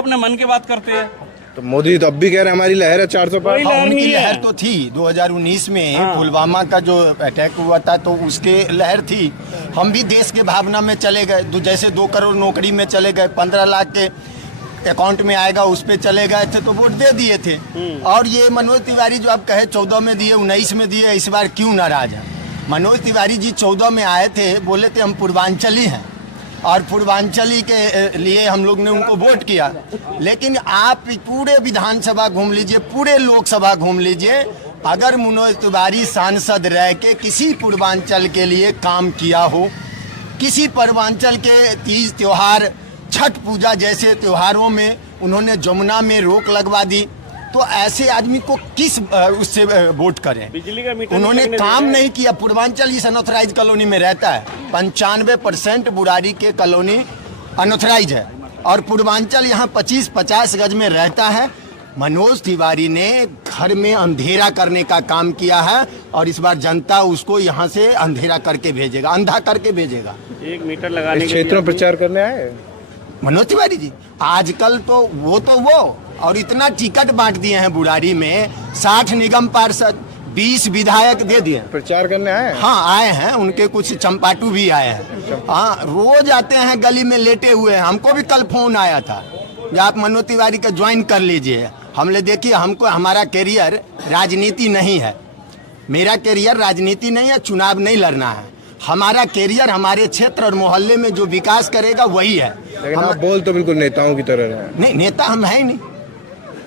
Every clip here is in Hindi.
अपने मन की बात करते हैं। तो मोदी तो अब भी कह रहे हैं हमारी लहर है 400 पार। हाँ, उनकी लहर तो थी 2019 में पुलवामा का जो अटैक हुआ था तो उसके लहर थी। हम भी देश के भावना में चले गए, जैसे 2 करोड़ नौकरी में चले गए, 15 लाख के अकाउंट में आएगा उस पे चले गए थे तो वोट दे दिए थे। और ये मनोज तिवारी जो आप कहे 14 में दिए 19 में दिए, इस बार क्यों नाराज है? मनोज तिवारी जी 14 में आए थे, बोले थे हम पूर्वांचली हैं और पूर्वांचली के लिए हम लोग ने उनको वोट किया। लेकिन आप पूरे विधानसभा घूम लीजिए, पूरे लोकसभा घूम लीजिए, अगर मनोज तिवारी सांसद रह के किसी पूर्वांचल के लिए काम किया हो, किसी पूर्वांचल के तीज त्योहार छठ पूजा जैसे त्योहारों में उन्होंने जमुना में रोक लगवा दी, तो ऐसे आदमी को किस उससे वोट करें? बिजली का मीटर उन्होंने काम नहीं किया। पूर्वांचल इस अनऑथराइज कॉलोनी में रहता है, 95% बुराड़ी के कॉलोनी अनऑथराइज है और पूर्वांचल यहाँ 25-50 गज में रहता है। मनोज तिवारी ने घर में अंधेरा करने का काम किया है और इस बार जनता उसको यहाँ से अंधेरा करके भेजेगा, अंधा करके भेजेगा। 1 मीटर लगाने के क्षेत्र में प्रचार करने आए मनोज तिवारी जी आजकल तो वो और इतना टिकट बांट दिए हैं बुराड़ी में, 60 निगम पार्षद, 20 विधायक दे दिए। प्रचार करने आए? हाँ आए हैं, उनके कुछ चंपाटू भी आए हैं। हाँ रोज आते हैं, गली में लेटे हुए हैं। हमको भी कल फोन आया था कि आप मनोज तिवारी का ज्वाइन कर लीजिए। हमने देखिए, हमको हमारा कैरियर राजनीति नहीं है, मेरा कैरियर राजनीति नहीं है, चुनाव नहीं लड़ना है। हमारा कैरियर हमारे क्षेत्र और मोहल्ले में जो विकास करेगा वही है। लेकिन आप बोल तो बिल्कुल नेताओं की तरह रहे। नहीं, नेता हम है ही नहीं।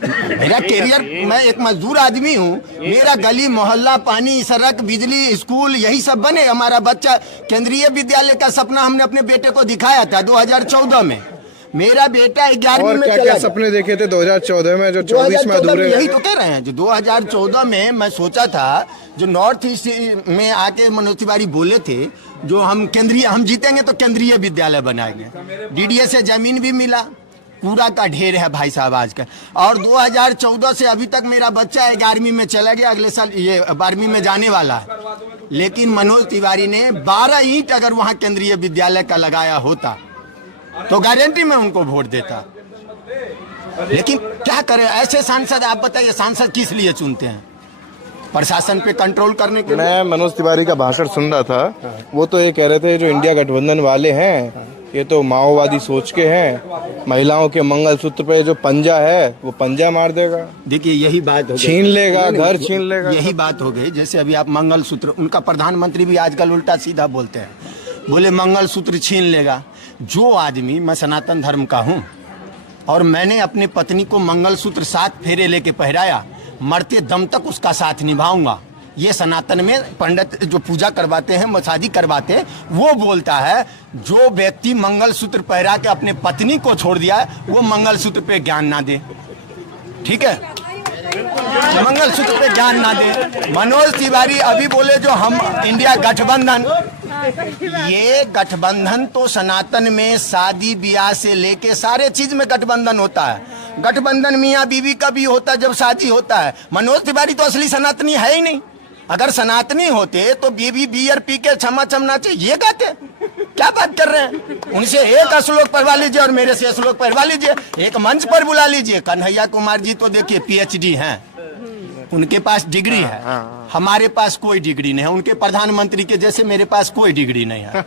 मेरा कैरियर, मैं एक मजदूर आदमी हूँ। मेरा गली मोहल्ला, पानी, सड़क, बिजली, स्कूल यही सब बने। हमारा बच्चा केंद्रीय विद्यालय का सपना हमने अपने बेटे को दिखाया था 2014 में। मेरा बेटा 11वीं में क्या सपने देखे थे 2014 में जो 24 में अधूरे? यही तो कह रहे हैं, जो 2014 में मैं सोचा था, जो नॉर्थ ईस्ट में आके मनोज तिवारी बोले थे, जो हम जीतेंगे तो केंद्रीय विद्यालय बनाएंगे। डीडीए से जमीन भी मिला, पूरा का ढेर है भाई साहब आज का। और 2014 से अभी तक मेरा बच्चा 11वीं में चला गया, अगले साल ये 12वीं में जाने वाला है। लेकिन मनोज तिवारी ने 12 ईंट अगर वहाँ केंद्रीय विद्यालय का लगाया होता तो गारंटी में उनको वोट देता। लेकिन क्या करें, ऐसे सांसद, आप बताइए सांसद किस लिए चुनते हैं? प्रशासन पे कंट्रोल करने के लिए। मैं मनोज तिवारी का भाषण सुन रहा था, वो तो ये कह रहे थे जो इंडिया गठबंधन वाले हैं ये तो माओवादी सोच के हैं, महिलाओं के मंगलसूत्र पे जो पंजा है वो पंजा मार देगा। देखिए यही बात हो गई, छीन लेगा, घर छीन लेगा। यही बात हो गई। जैसे अभी आप मंगलसूत्र, उनका प्रधानमंत्री भी आजकल उल्टा सीधा बोलते हैं, बोले मंगलसूत्र छीन लेगा। जो आदमी, मैं सनातन धर्म का हूँ और मैंने अपनी पत्नी को मंगलसूत्र 7 फेरे लेके पहराया, मरते दम तक उसका साथ निभाऊंगा। ये सनातन में पंडित जो पूजा करवाते हैं, शादी करवाते हैं, वो बोलता है जो व्यक्ति मंगलसूत्र पहरा के अपने पत्नी को छोड़ दिया है वो मंगलसूत्र पे ज्ञान ना दे। ठीक है, मंगलसूत्र पे ज्ञान ना दे। मनोज तिवारी अभी बोले जो हम इंडिया गठबंधन, ये गठबंधन तो सनातन में शादी ब्याह से लेके सारे चीज में गठबंधन होता है। गठबंधन मियाँ बीवी का भी होता है जब शादी होता है। मनोज तिवारी तो असली सनातनी है ही नहीं। अगर सनातनी होते तो बीवी बियर पी के क्षमा छम नाचे ये गाते। क्या बात कर रहे हैं? उनसे एक श्लोक पढ़वा लीजिए और मेरे से श्लोक पढ़वा लीजिए, एक मंच पर बुला लीजिए। कन्हैया कुमार जी तो देखिए PhD हैं, उनके पास डिग्री है, हमारे पास कोई डिग्री नहीं है। उनके प्रधानमंत्री के जैसे मेरे पास कोई डिग्री नहीं है।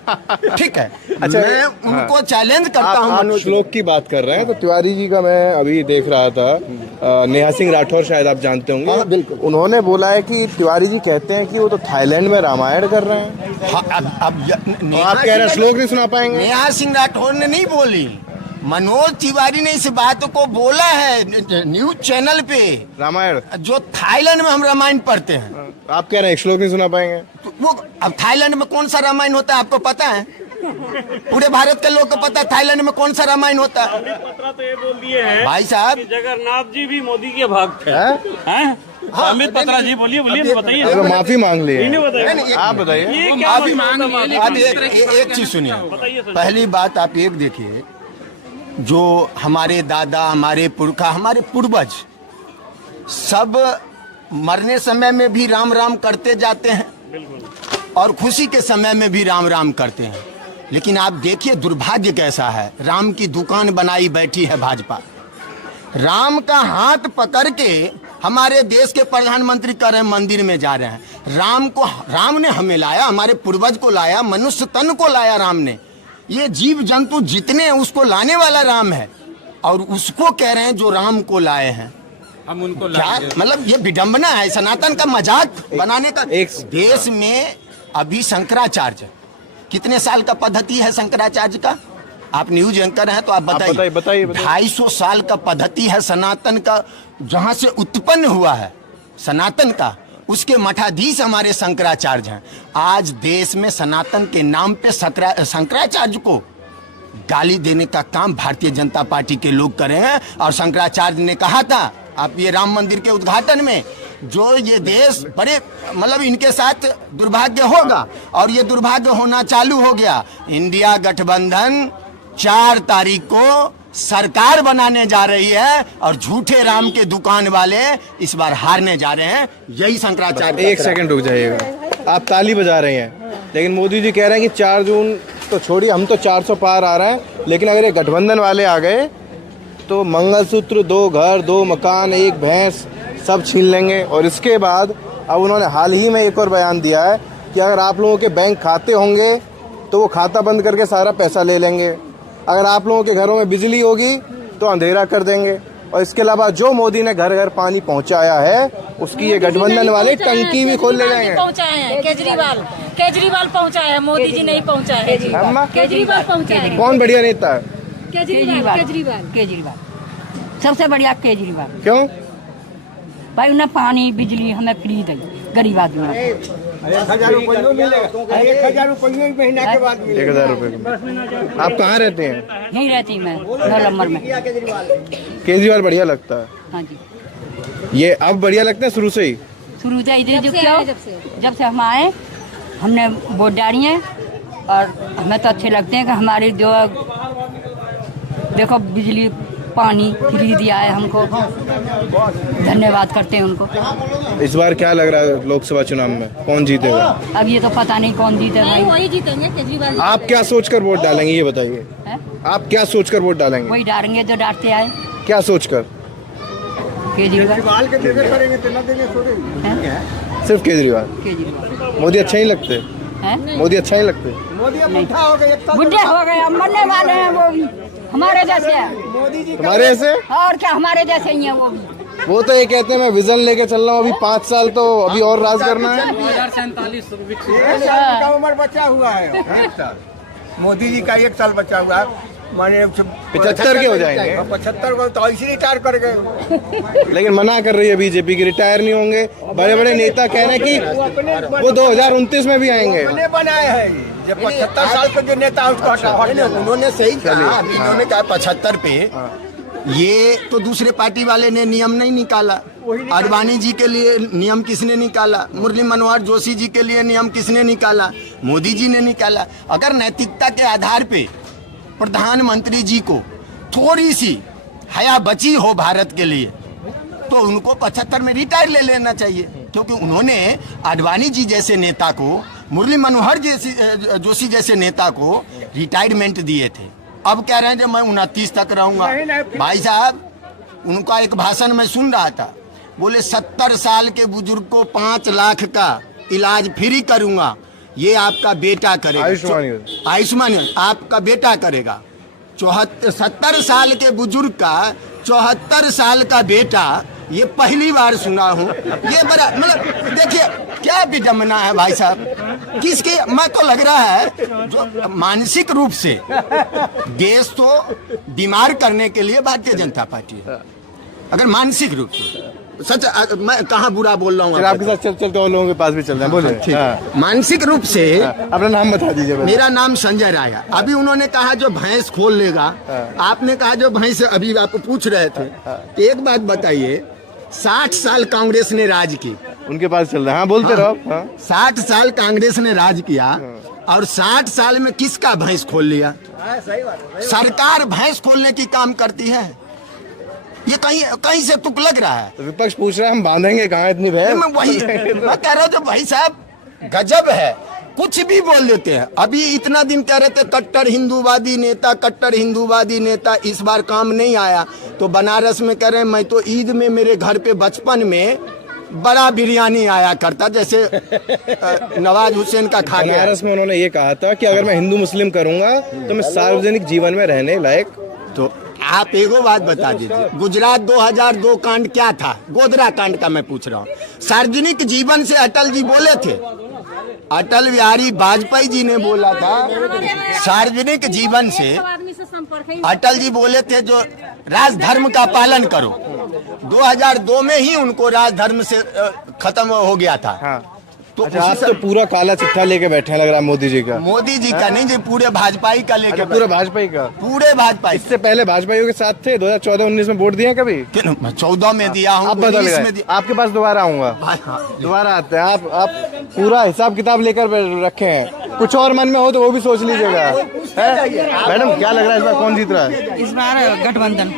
ठीक है, अच्छा, मैं उनको चैलेंज करता हूँ। आप श्लोक की बात कर रहे हैं तो तिवारी जी का मैं अभी देख रहा था, नेहा सिंह राठौर शायद आप जानते होंगे। बिल्कुल। उन्होंने बोला है कि तिवारी जी कहते हैं कि वो तो थाईलैंड में रामायण कर रहे हैं। आप कह रहे हैं श्लोक नहीं सुना पाएंगे? नेहा सिंह राठौर ने नहीं बोली, मनोज तिवारी ने इस बात को बोला है न्यूज चैनल पे। रामायण जो थाईलैंड में हम रामायण पढ़ते हैं, आप कह रहे हैं श्लोक नहीं सुना पाएंगे? वो अब थाईलैंड में कौन सा रामायण होता है आपको पता है? पूरे भारत के लोग को पता है थाईलैंड में कौन सा रामायण होता है। पत्रा तो ये बोल दिए हैं भाई साहब, जगन्नाथ जी भी मोदी के भक्त हैं। अमित पत्रा जी बोलिए बताइए। माफी मांग ली है, आप बताइए। माफी मांग ली। अब एक चीज सुनिए। पहली बात आप एक देखिए, जो हमारे दादा, हमारे पुरखा, हमारे पूर्वज सब मरने समय में भी राम राम करते जाते हैं और खुशी के समय में भी राम राम करते हैं। लेकिन आप देखिए दुर्भाग्य कैसा है, राम की दुकान बनाई बैठी है भाजपा। राम का हाथ पकड़ के हमारे देश के प्रधानमंत्री कर रहे हैं, मंदिर में जा रहे हैं। राम ने हमें लाया, हमारे पूर्वज को लाया, मनुष्य तन को लाया राम ने। ये जीव जंतु जितने हैं उसको लाने वाला राम है, और उसको कह रहे हैं जो राम को लाए हैं। हम उनको क्या मतलब ये विडंबना है, सनातन का मजाक बनाने का। देश में अभी शंकराचार्य कितने साल का पद्धति है शंकराचार्य का? आप न्यूज एंकर हैं तो आप बताइए। 250 साल का पद्धति है सनातन का, जहां से उत्पन्न हुआ है सनातन का, उसके मठाधीश हमारे शंकराचार्य हैं। आज देश में सनातन के नाम पे शंकराचार्य को गाली देने का काम भारतीय जनता पार्टी के लोग कर रहे हैं। और शंकराचार्य ने कहा था आप ये राम मंदिर के उद्घाटन में, जो ये देश बड़े मतलब इनके साथ दुर्भाग्य होगा, और ये दुर्भाग्य होना चालू हो गया। इंडिया गठबंधन 4 तारीख को सरकार बनाने जा रही है, और झूठे राम के दुकान वाले इस बार हारने जा रहे हैं। यही शंकराचार्य। एक सेकंड रुक जाइएगा, आप ताली बजा रहे हैं, लेकिन मोदी जी कह रहे हैं कि 4 जून तो छोड़िए, हम तो 400 पार आ रहे हैं, लेकिन अगर ये गठबंधन वाले आ गए तो मंगलसूत्र, 2 घर, 2 मकान, 1 भैंस सब छीन लेंगे। और इसके बाद अब उन्होंने हाल ही में एक और बयान दिया है कि अगर आप लोगों के बैंक खाते होंगे तो वो खाता बंद करके सारा पैसा ले लेंगे। अगर आप लोगों के घरों में बिजली होगी तो अंधेरा कर देंगे। और इसके अलावा जो मोदी ने घर घर पानी पहुंचाया है, उसकी ये गठबंधन वाले टंकी भी खोल ले जाएंगे। पहुंचाए हैं केजरीवाल पहुंचाया है, मोदी जी नहीं पहुंचाया है। केजरीवाल पहुंचाया है। कौन बढ़िया नेता है? केजरीवाल सबसे बढ़िया केजरीवाल। क्यों भाई उन्हें पानी बिजली हमें फ्री दी गरीब आदमी। 1,000 रुपये मिलेगा, 1,000 रुपये महीना के बाद। 1,000 रुपये। आप कहाँ रहते हैं? नहीं रहती मैं 9 नंबर में। केजरीवाल बढ़िया लगता है? हाँ जी। ये अब बढ़िया लगता है शुरू से ही? शुरू से इधर जब से हम आए हमने वोट डाली है, और हमें तो अच्छे लगते हैं कि हमारे जो देखो बिजली पानी फ्री दिया है हमको, धन्यवाद करते हैं उनको। इस बार क्या लग रहा है लोकसभा चुनाव में कौन जीतेगा? अब ये तो पता नहीं कौन जीतेगा। वही जीतेंगे केजरीवाल। आप क्या सोचकर वोट डालेंगे ये बताइए? आप क्या सोचकर वोट डालेंगे? वही डालेंगे जो डांटते आए। क्या सोचकर? केजरीवाल के देने करेंगे तो ना देंगे थोड़े। सिर्फ केजरीवाल? मोदी अच्छा ही लगते? मोदी अच्छा ही लगते? मोदी अब बुढ़ा हो गए, बुढ़े हो गए, अब मरने वाले हैं वो भी हमारे जैसे है। मोदी जी तुम्हारे ऐसे? और क्या हमारे जैसे ही है वो भी। वो तो ये कहते हैं मैं विजन लेके चल रहा हूँ, अभी 5 साल तो अभी और राज करना है। 2047 का उम्र बचा हुआ है। 1 साल मोदी जी का 1 साल बचा हुआ है, माने 75 के हो जाएंगे। 75 को तो ऐसे रिटायर कर गए। लेकिन मना कर रही है बीजेपी की, रिटायर नहीं होंगे। बड़े बड़े नेता कह रहे हैं कि वो 2029 में भी आएंगे। उन्होंने बनाए हैं ये 75 साल के जो नेता उसको हटा। उन्होंने सही कहा, उन्होंने कहा 75 पे। ये तो दूसरे पार्टी वाले ने नियम नहीं निकाला। अडवाणी जी के लिए नियम किसने निकाला? मुरली मनोहर जोशी जी के लिए नियम किसने निकाला? मोदी जी ने निकाला। अगर नैतिकता के आधार पे प्रधानमंत्री जी को थोड़ी सी हया बची हो भारत के लिए, तो उनको 75 में रिटायर ले लेना चाहिए, क्योंकि उन्होंने आडवाणी जी जैसे नेता को, मुरली मनोहर जोशी जैसे नेता को रिटायरमेंट दिए थे। अब कह रहे हैं कि मैं 29 तक रहूंगा। भाई साहब, उनका एक भाषण में सुन रहा था, बोले 70 साल के बुजुर्ग को 5 लाख का इलाज फ्री करूंगा, ये आपका बेटा करेगा। आयुष्मान आपका बेटा करेगा। 70 साल के बुजुर्ग का 74 साल का बेटा, ये पहली बार सुना हूँ। ये बड़ा मतलब देखिए क्या विडंबना है भाई साहब। किसके, मैं तो लग रहा है जो मानसिक रूप से देश तो बीमार करने के लिए भारतीय जनता पार्टी है। अगर मानसिक रूप से सच, मैं कहाँ बुरा बोल रहा हूँ? आपके साथ चलते और लोगों के पास भी चल रहे हैं, बोले। ठीक। मानसिक रूप से अपना नाम बता दीजिए। मेरा नाम संजय राय है। अभी उन्होंने कहा जो भैंस खोल लेगा, आपने कहा जो भैंस, अभी आप पूछ रहे थे। एक बात बताइए, 60 साल कांग्रेस ने राज की, उनके पास चल रहा है। हाँ, बोलते रहो। 60 साल कांग्रेस ने राज किया, और 60 साल में किसका भैंस खोल लिया? सरकार भैंस खोलने की काम करती है। ये कहीं से तुक लग रहा है। तो विपक्ष पूछ रहा है हम बांधेंगे कहाँ इतनी भैंस? मैं वही मैं कह रहा हूँ, तो भाई साहब गजब है। कुछ भी बोल देते हैं। अभी इतना दिन कह रहे थे कट्टर हिंदूवादी नेता, कट्टर हिंदूवादी नेता, इस बार काम नहीं आया। तो बनारस में कह रहे हैं मैं तो ईद में मेरे घर पे बचपन में बड़ा बिरयानी आया करता, जैसे नवाज हुसैन का खा गया। बनारस में उन्होंने ये कहा था कि अगर मैं हिंदू मुस्लिम करूंगा तो मैं सार्वजनिक जीवन में रहने लायक। तो आप एगो बात बता दीजिए, गुजरात 2002 कांड क्या था? गोधरा कांड का मैं पूछ रहा हूँ। सार्वजनिक जीवन से अटल जी बोले थे, अटल बिहारी वाजपेयी जी ने बोला था सार्वजनिक जीवन से अटल जी बोले थे जो राजधर्म का पालन करो। 2002 में ही उनको राजधर्म से खत्म हो गया था। हाँ। तो अच्छा, आप तो पूरा काला चिट्ठा लेके बैठे हैं लग रहा है मोदी जी का। मोदी जी का नहीं जी, पूरे भाजपा का लेके। अच्छा, पूरा भाजपा का? पूरे भाजपा। इससे पहले भाजपाइयों के साथ थे 2014-19 में वोट दिए कभी? 14 में दिया हूँ, आप बदल गए। आपके पास दोबारा आऊंगा, दोबारा आते हैं। आप पूरा हिसाब किताब लेकर रखे हैं, कुछ और मन में हो तो वो भी सोच लीजिएगा। मैडम क्या लग रहा है इस बार कौन जीत रहा है? इस बार गठबंधन।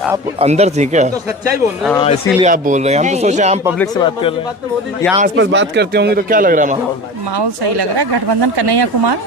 आप अंदर थी क्या? तो सच्चाई बोल रहे हैं। हाँ, इसीलिए आप बोल रहे हैं। हम तो सोचे हम पब्लिक से बात कर रहे हैं, यहाँ आसपास बात करते होंगे तो क्या लग रहा है माहौल? माहौल सही लग रहा है। गठबंधन कन्हैया कुमार।